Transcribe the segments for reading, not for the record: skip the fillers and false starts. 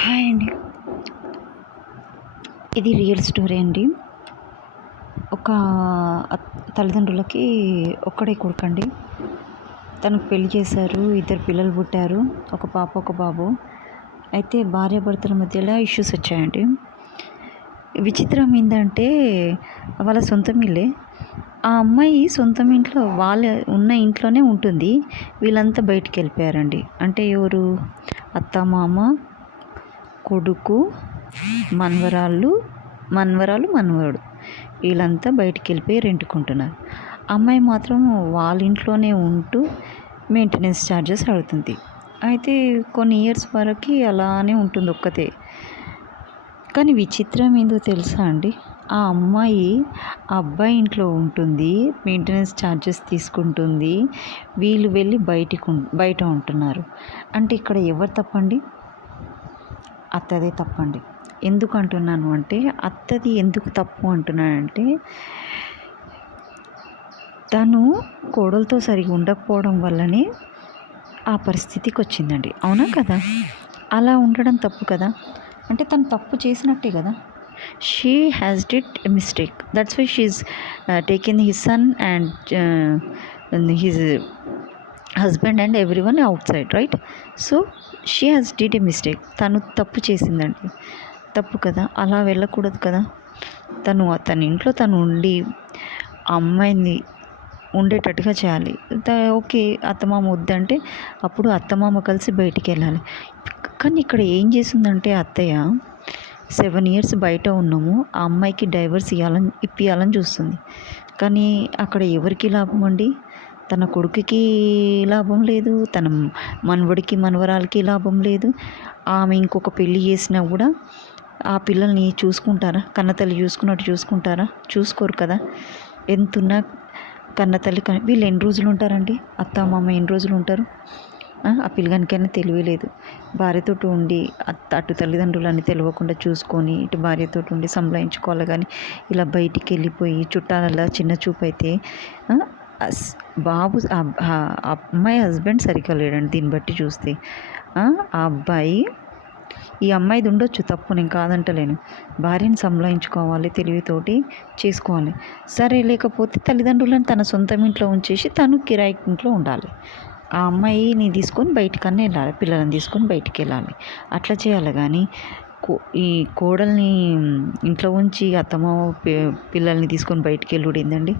Hi అండి. ఇది real story అండి. ఒక తల్లిదండ్రులకి ఒక్కడే కొడుకండి. తనకు పెళ్లి చేశారు. 2 పిల్లలు పుట్టారు. ఒక పాప, ఒక బాబు. అయితే భార్యాభర్తల మధ్యలో ఇష్యూస్ వచ్చాయండి. విచిత్రం ఏంటంటే వాళ్ళ సొంతం ఇల్లే. ఆ అమ్మాయి సొంతం ఇంట్లో వాళ్ళ ఉన్న ఇంట్లోనే ఉంటుంది. వీళ్ళంతా బయటికి వెళ్ళిపోయారండి. అంటే ఎవరు? అత్త, మామ, కొడుకు, మనవరాళ్ళు, మనవడు వీళ్ళంతా బయటికి వెళ్ళిపోయి రెంట్కుంటున్నారు. అమ్మాయి మాత్రం వాళ్ళ ఇంట్లోనే ఉంటూ మెయింటెనెన్స్ ఛార్జెస్ అడుగుతుంది. అయితే కొన్ని ఇయర్స్ వరకు అలానే ఉంటుంది ఒక్కతే. కానీ విచిత్రం ఏందో తెలుసా అండి? ఆ అమ్మాయి ఆ అబ్బాయి ఇంట్లో ఉంటుంది, మెయింటెనెన్స్ ఛార్జెస్ తీసుకుంటుంది. వీళ్ళు వెళ్ళి బయట ఉంటున్నారు. అంటే ఇక్కడ ఎవరు తప్పండి? అత్తదే తప్పండి. ఎందుకు అంటున్నాను అంటే, అత్తది ఎందుకు తప్పు అంటున్నానంటే, తను కోడలతో సరిగా ఉండకపోవడం వల్లనే ఆ పరిస్థితికి వచ్చిందండి. అవునా కదా? అలా ఉండడం తప్పు కదా? అంటే తను తప్పు చేసినట్టే కదా? She has did a mistake. That's why she is taken his son and his husband and everyone outside, right? So she has did a mistake. తను తప్పు చేసిందండి. తప్పు కదా? అలా వెళ్ళకూడదు కదా? తన ఇంట్లో తను ఉండి ఆ అమ్మాయిని ఉండేటట్టుగా చేయాలి. ఓకే, అత్తమామ వద్దంటే అప్పుడు అత్తమామ కలిసి బయటికి వెళ్ళాలి. కానీ ఇక్కడ ఏం చేసిందంటే అత్తయ్య 7 years బయట ఉన్నాము, ఆ అమ్మాయికి డైవర్స్ ఇప్పియాలని చూస్తుంది. కానీ అక్కడ ఎవరికి లాభం అండి? తన కొడుకుకి లాభం లేదు, తన మనవడికి మనవరాలకి లాభం లేదు. ఆమె ఇంకొక పెళ్ళి చేసినా కూడా ఆ పిల్లల్ని చూసుకుంటారా? కన్నతల్లి చూసుకున్నట్టు చూసుకుంటారా? చూసుకోరు కదా. ఎంతున్నా కన్నతల్లి వీళ్ళు ఎన్ని రోజులు ఉంటారండి? అత్త మామ ఎన్ని రోజులు ఉంటారు? ఆ పిల్లగానికైనా తెలివి లేదు. భార్యతోటి ఉండి అటు తల్లిదండ్రులని తెలియకుండా చూసుకొని ఇటు భార్యతోటి ఉండి సంభాయించుకోవాలి. కానీ ఇలా బయటికి వెళ్ళిపోయి చుట్టాలలా చిన్న చూపు అయితే బాబు అమ్మాయి హస్బెండ్ సరిగ్గా లేడండి. దీన్ని బట్టి చూస్తే ఆ అబ్బాయి ఈ అమ్మాయిది ఉండొచ్చు తప్పు, నేను కాదంటలేను. భార్యని సంభాయించుకోవాలి, తెలివితోటి చేసుకోవాలి. సరే, లేకపోతే తల్లిదండ్రులను తన సొంతం ఇంట్లో ఉంచేసి తను కిరాయి ఇంట్లో ఉండాలి. ఆ అమ్మాయిని తీసుకొని బయటికన్నా వెళ్ళాలి, పిల్లలని తీసుకొని బయటికి వెళ్ళాలి. అట్లా చేయాలి. కానీ ఈ కోడల్ని ఇంట్లో ఉంచి అత్తమామ పిల్లల్ని తీసుకొని బయటికి వెళ్ళుడు ఏందండి?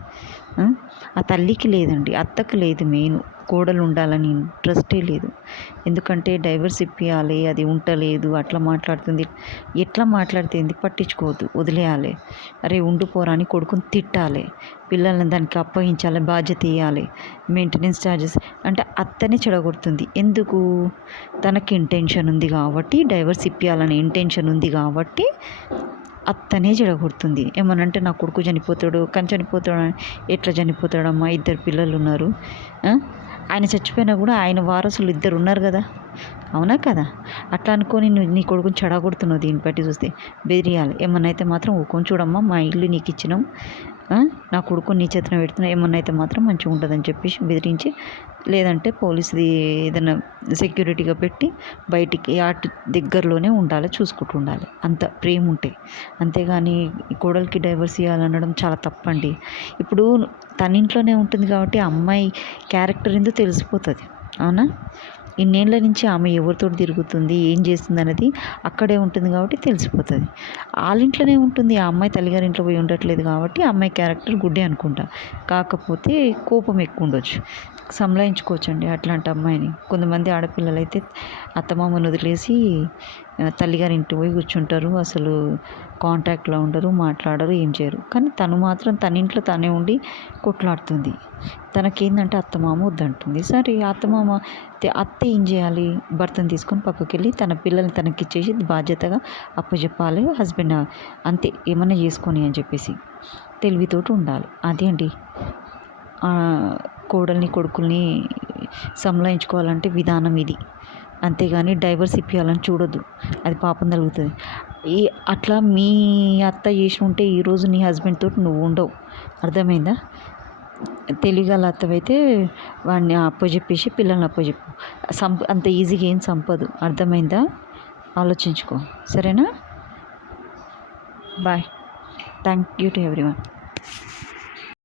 ఆ తల్లికి లేదండి, అత్తకు లేదు. మెయిన్ కోడలు ఉండాలని ఇంట్రెస్టే లేదు. ఎందుకంటే డైవర్స్ ఇప్పియాలి, అది ఉండలేదు, అట్లా మాట్లాడుతుంది. ఎట్లా మాట్లాడుతుంది పట్టించుకోవద్దు, వదిలేయాలి. అరే ఉండిపోరా అని కొడుకుని తిట్టాలి, పిల్లల్ని దానికి అప్పగించాలి, బాధ్యత ఇవ్వాలి. మెయింటెనెన్స్ ఛార్జెస్ అంటే అత్తనే చెడగొడుతుంది. ఎందుకు? తనకి ఇంటెన్షన్ ఉంది కాబట్టి, డైవర్స్ ఇప్పియాలని ఇంటెన్షన్ ఉంది కాబట్టి అత్తనే చెడగొడుతుంది. ఏమనంటే నా కొడుకు చనిపోతాడు, కానీ చనిపోతాడు. ఎట్లా చనిపోతాడమ్మా? 2 పిల్లలు ఉన్నారు. ఆయన చచ్చిపోయినా కూడా ఆయన వారసులు 2 ఉన్నారు కదా. అవునా కదా? అట్లా అనుకొని నువ్వు నీ కొడుకుని చెడగొడుతున్నావు. దీన్ని బట్టి చూస్తే బెదిరియాలి. ఏమన్నా అయితే మాత్రం ఊకొని చూడమ్మా, మా ఇల్లు నీకు ఇచ్చినాం, నా కొడుకుని నీ చేతిన పెడుతున్నా, ఏమన్నా అయితే మాత్రం మంచిగా ఉంటుందని చెప్పేసి బెదిరించి, లేదంటే పోలీసుది ఏదైనా సెక్యూరిటీగా పెట్టి బయటికి అటు దగ్గరలోనే ఉండాలి, చూసుకుంటూ ఉండాలి. అంత ప్రేమ ఉంటే. అంతేగాని కోడలికి డైవర్స్ ఇవ్వాలనడం చాలా తప్పండి. ఇప్పుడు తన ఇంట్లోనే ఉంటుంది కాబట్టి అమ్మాయి క్యారెక్టర్ ఏందో తెలిసిపోతుంది. అవునా? ఇన్నేళ్ళ నుంచి ఆమె ఎవరితో తిరుగుతుంది, ఏం చేస్తుంది అనేది అక్కడే ఉంటుంది కాబట్టి తెలిసిపోతుంది. వాళ్ళ ఇంట్లోనే ఉంటుంది. ఆ అమ్మాయి తల్లిగారింట్లో పోయి ఉండట్లేదు కాబట్టి ఆ అమ్మాయి క్యారెక్టర్ గుడ్డే అనుకుంటా. కాకపోతే కోపం ఎక్కువ ఉండొచ్చు. సంలాయించుకోవచ్చండి అట్లాంటి అమ్మాయిని. కొంతమంది ఆడపిల్లలు అయితే అత్తమామను వదిలేసి తల్లిగారింటి పోయి కూర్చుంటారు. అసలు కాంటాక్ట్లో ఉండరు, మాట్లాడరు, ఏం చేయరు. కానీ తను మాత్రం తన ఇంట్లో తనే ఉండి కొట్లాడుతుంది. తనకేందంటే అత్తమామ వద్దంటుంది. సరే, అత్త ఏం చేయాలి? భర్తను తీసుకొని పక్కకి వెళ్ళి తన పిల్లల్ని తనకిచ్చేసి బాధ్యతగా అప్పచెప్పాలి. హస్బెండ్ అంతే, ఏమన్నా చేసుకొని అని చెప్పేసి తెలివితోటి ఉండాలి. అదే అండి కోడల్ని కొడుకుల్ని సంలాయించుకోవాలంటే విధానం ఇది. అంతేగాని డైవర్స్ ఇప్పియాలని చూడొద్దు, అది పాపం తగులుతుంది. అట్లా మీ అత్త చేసి ఉంటే ఈరోజు నీ హస్బెండ్ తోటి నువ్వు ఉండవు. అర్థమైందా? తెలివిగల అత్తవైతే వాడిని అప్పచెప్పేసి పిల్లల్ని అప్పచెప్పు. అంత ఈజీగా ఏం సంపదు. అర్థమైందా? ఆలోచించుకో. సరేనా? Bye. Thank you to everyone.